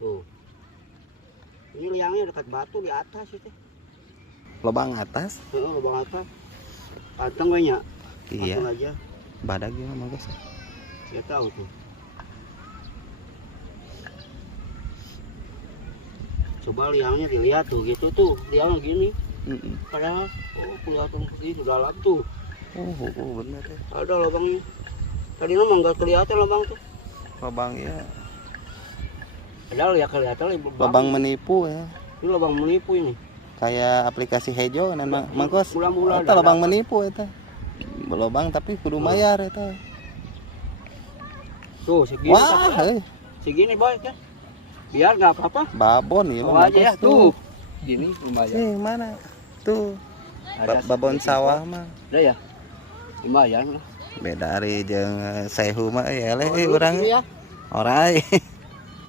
Tuh. Ini liangnya dekat batu di atas itu. Lubang atas. Lubang atas. Panteng we nya. Iya. Panteng aja. Badag gimana Mangkos? Ya tahu tuh. Coba liangnya dilihat tuh gitu tuh. Liang gini. Padahal kelihatan begitu dalam tuh. Bener ya. Ada lubangnya. Tadi mah nggak kelihatan lubang tuh. Lubang ya. Padahal ya kelihatan Lubang menipu ya. Ini lubang menipu ini. Kayak aplikasi Hejo dan Mangkos. Mula-mula Eta lubang menipu eta. Lubang tapi kudu mayar eta. Tuh segini. Wah, segini boy kan. Biar nggak apa-apa. Babon ya Mangkos aja ya tuh. Gini lumayan. Mana? Tuh. Babon sawah mah. Udah ya. Lumayan lah. Beda ari jeung sehu mah ya leh urang. Orai.